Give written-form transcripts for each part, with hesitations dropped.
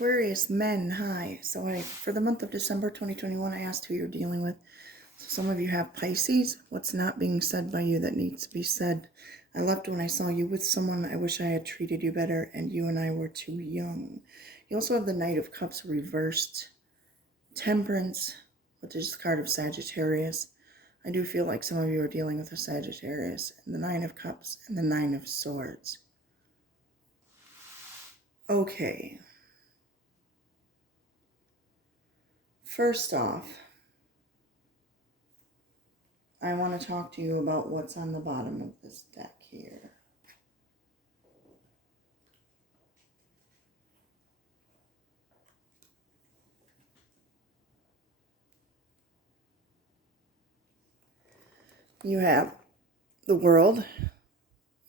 Aquarius men, hi. So for the month of December 2021, I asked who you're dealing with. So some of you have Pisces. What's not being said by you that needs to be said? I left when I saw you with someone. I wish I had treated you better, and you and I were too young. You also have the Knight of Cups reversed, Temperance, which is the card of Sagittarius. I do feel like some of you are dealing with a Sagittarius, and the Nine of Cups, and the Nine of Swords. Okay. First off, I want to talk to you about what's on the bottom of this deck here. You have the World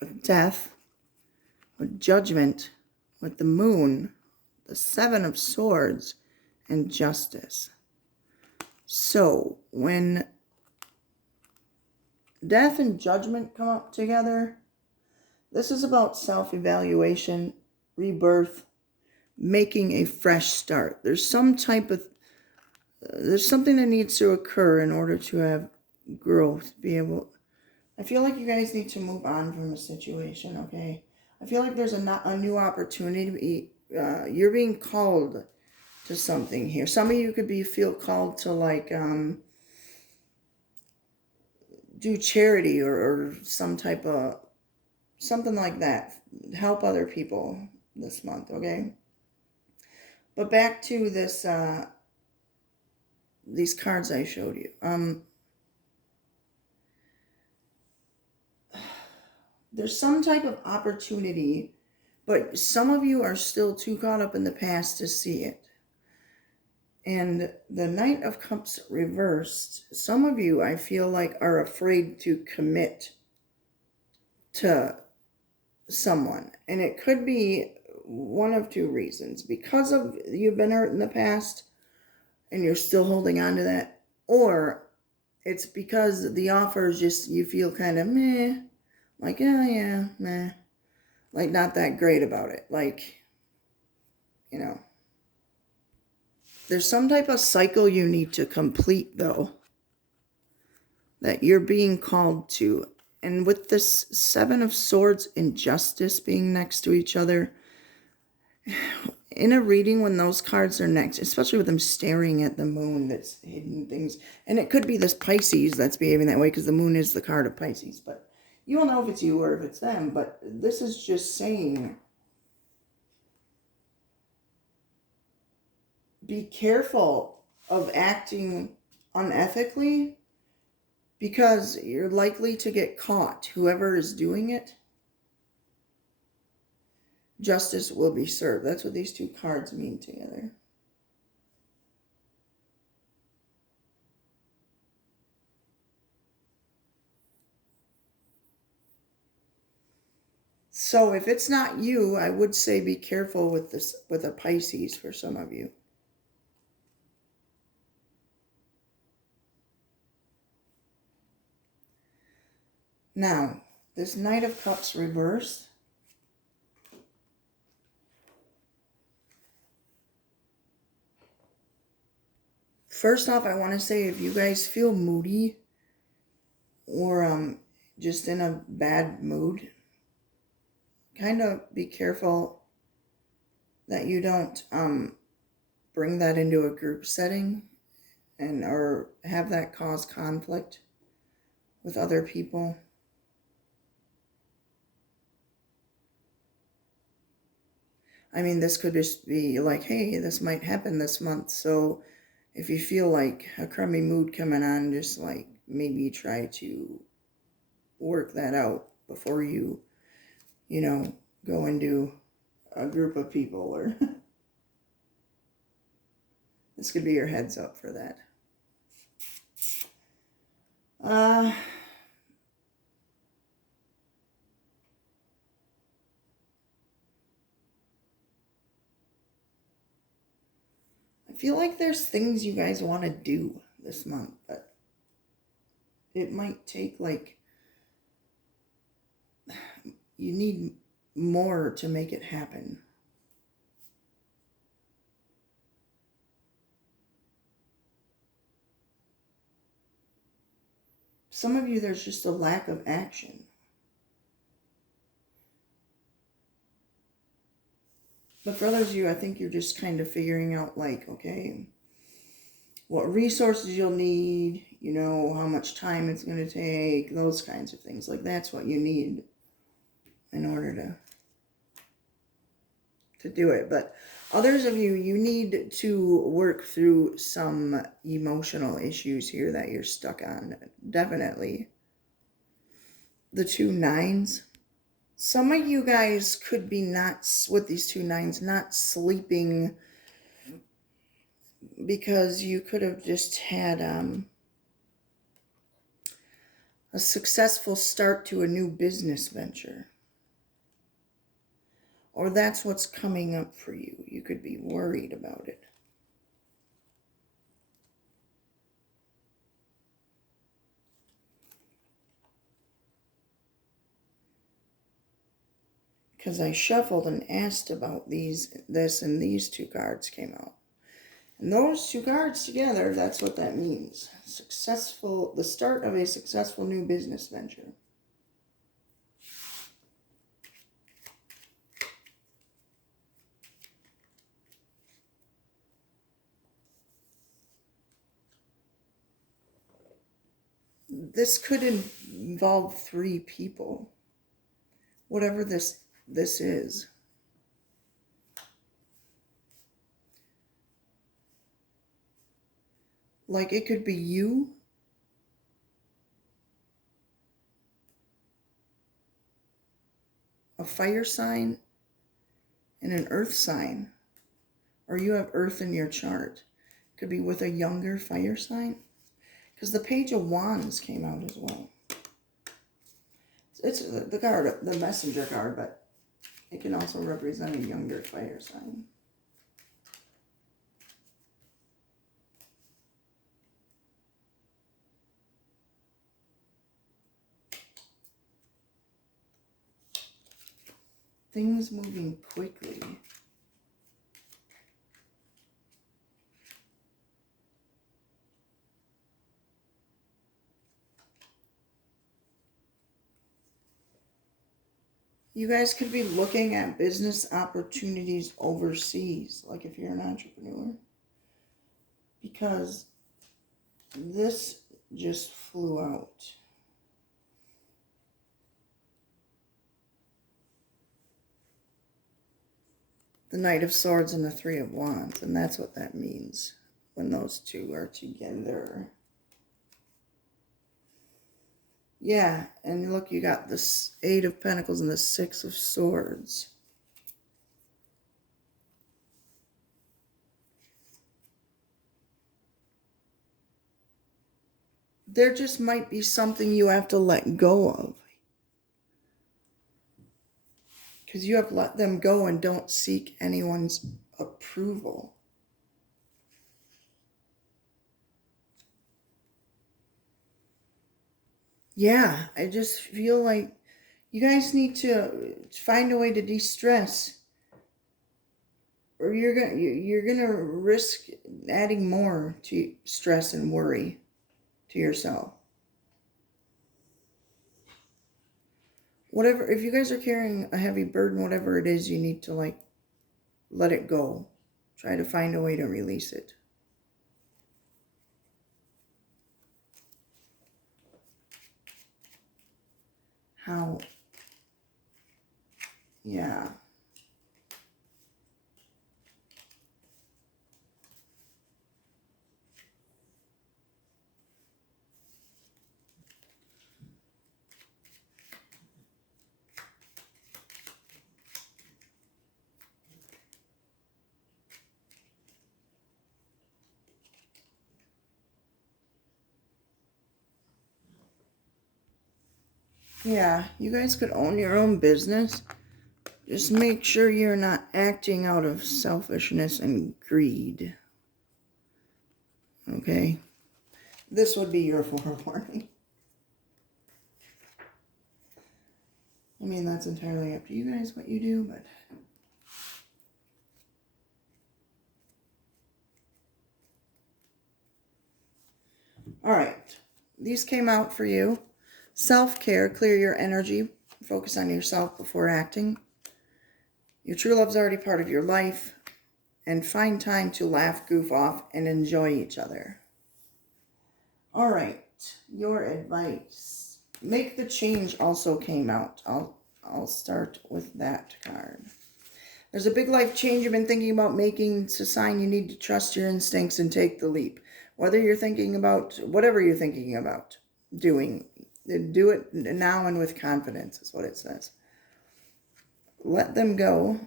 with Death, with Judgment, with the Moon, the Seven of Swords, and Justice. So when Death and Judgment come up together, this is about self-evaluation, rebirth, making a fresh start. There's something that needs to occur in order to have growth, I feel like you guys need to move on from a situation, okay? I feel like there's a new opportunity. You're being called to something here. Some of you could feel called to do charity or some type of something like that. Help other people this month, okay? But back to this these cards I showed you. There's some type of opportunity, but some of you are still too caught up in the past to see it. And the Knight of Cups reversed, some of you, I feel like, are afraid to commit to someone. And it could be one of two reasons. Because of you've been hurt in the past and you're still holding on to that, or it's because the offer is just, you feel kind of meh, like, yeah, meh, like not that great about it. Like, you know, there's some type of cycle you need to complete, though, that you're being called to. And with this Seven of Swords and Justice being next to each other, in a reading when those cards are next, especially with them staring at the moon that's hidden things, and it could be this Pisces that's behaving that way because the moon is the card of Pisces, but you will know if it's you or if it's them. But this is just saying, be careful of acting unethically because you're likely to get caught. Whoever is doing it, justice will be served. That's what these two cards mean together. So if it's not you, I would say be careful with this, with a Pisces for some of you. Now, this Knight of Cups reversed. First off, I want to say if you guys feel moody or just in a bad mood, kind of be careful that you don't bring that into a group setting or have that cause conflict with other people. I mean, this could just be like, hey, this might happen this month, so if you feel like a crummy mood coming on, just like maybe try to work that out before you go into a group of people, or this could be your heads up for that. I feel like there's things you guys want to do this month, but it might take you need more to make it happen. Some of you, there's just a lack of action. But for others of you, I think you're just kind of figuring out, like, okay, what resources you'll need, you know, how much time it's going to take, those kinds of things. Like, that's what you need in order to do it. But others of you, you need to work through some emotional issues here that you're stuck on. Definitely. The 2 9s. Some of you guys could be not, with these 2 9s, not sleeping because you could have just had a successful start to a new business venture. Or that's what's coming up for you. You could be worried about it. Because I shuffled and asked about this, and these 2 cards came out. And those 2 cards together, that's what that means. Successful, the start of a successful new business venture. This could involve 3 people. Whatever this is. Like, it could be you, a fire sign, and an earth sign. Or you have earth in your chart. It could be with a younger fire sign. Because the Page of Wands came out as well. It's the card, the messenger card, but it can also represent a younger fire sign. Things moving quickly. You guys could be looking at business opportunities overseas, like if you're an entrepreneur. Because this just flew out. The Knight of Swords and the 3 of Wands, and that's what that means when those 2 are together. Yeah, and look, you got the 8 of Pentacles and the 6 of Swords. There just might be something you have to let go of. Because you have let them go and don't seek anyone's approval. Yeah, I just feel like you guys need to find a way to de-stress. Or you're gonna risk adding more to stress and worry to yourself. Whatever, if you guys are carrying a heavy burden, whatever it is, you need to, like, let it go. Try to find a way to release it. How? Yeah. Yeah, you guys could own your own business. Just make sure you're not acting out of selfishness and greed. Okay? This would be your forewarning. I mean, that's entirely up to you guys what you do, but... Alright. these came out for you. Self-care, clear your energy, focus on yourself before acting. Your true love's already part of your life. And find time to laugh, goof off, and enjoy each other. All right, your advice. Make the change also came out. I'll start with that card. There's a big life change you've been thinking about making. It's a sign you need to trust your instincts and take the leap. Whether you're thinking about, whatever you're thinking about doing, do it now and with confidence is what it says. Let them go.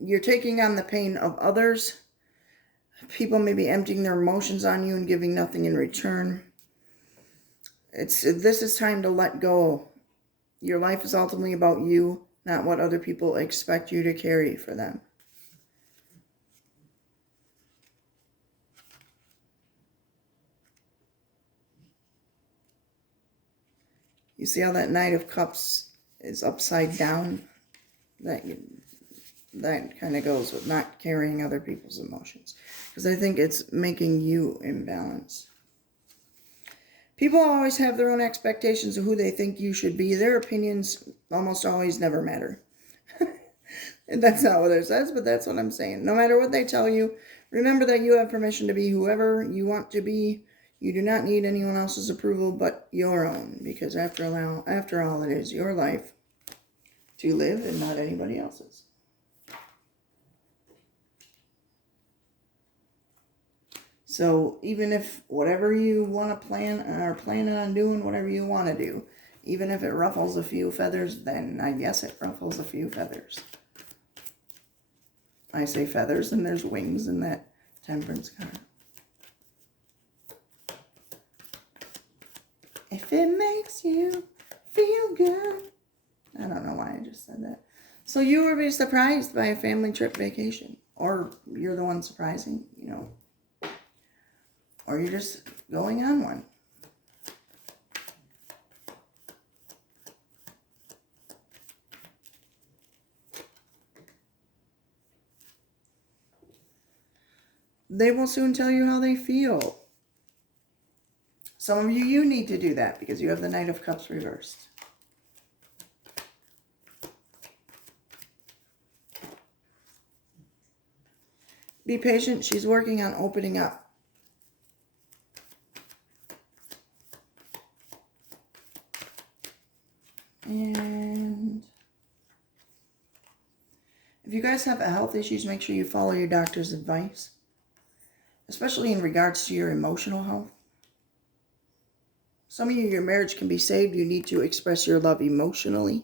You're taking on the pain of others. People may be emptying their emotions on you and giving nothing in return. This is time to let go. Your life is ultimately about you, not what other people expect you to carry for them. You see how that Knight of Cups is upside down? That kind of goes with not carrying other people's emotions. Because I think it's making you imbalanced. People always have their own expectations of who they think you should be. Their opinions almost always never matter. And that's not what it says, but that's what I'm saying. No matter what they tell you, remember that you have permission to be whoever you want to be. You do not need anyone else's approval but your own. Because after all, it is your life to live and not anybody else's. So even if whatever you want to plan or planning on doing, whatever you want to do, even if it ruffles a few feathers, then I guess it ruffles a few feathers. I say feathers and there's wings in that Temperance card. If it makes you feel good. I don't know why I just said that. So you will be surprised by a family trip vacation. Or you're the one surprising, you know. Or you're just going on one. They will soon tell you how they feel. Some of you need to do that because you have the Knight of Cups reversed. Be patient. She's working on opening up. And if you guys have health issues, make sure you follow your doctor's advice, especially in regards to your emotional health. Some of you, your marriage can be saved. You need to express your love emotionally.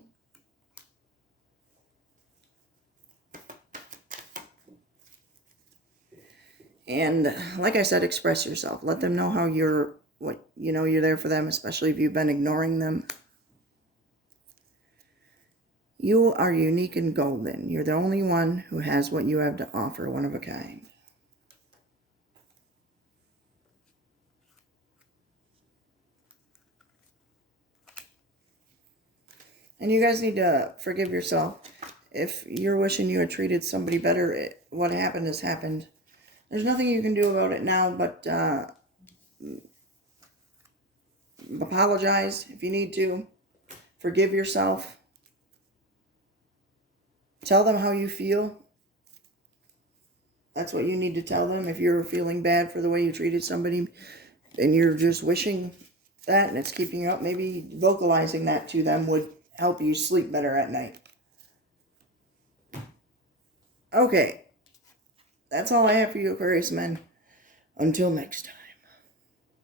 And like I said, express yourself. Let them know how you're there for them, especially if you've been ignoring them. You are unique and golden. You're the only one who has what you have to offer, one of a kind. And you guys need to forgive yourself. If you're wishing you had treated somebody better, what happened has happened. There's nothing you can do about it now, but apologize if you need to. Forgive yourself. Tell them how you feel. That's what you need to tell them. If you're feeling bad for the way you treated somebody and you're just wishing that and it's keeping you up, maybe vocalizing that to them would help you sleep better at night. Okay. That's all I have for you, Aquarius men. Until next time.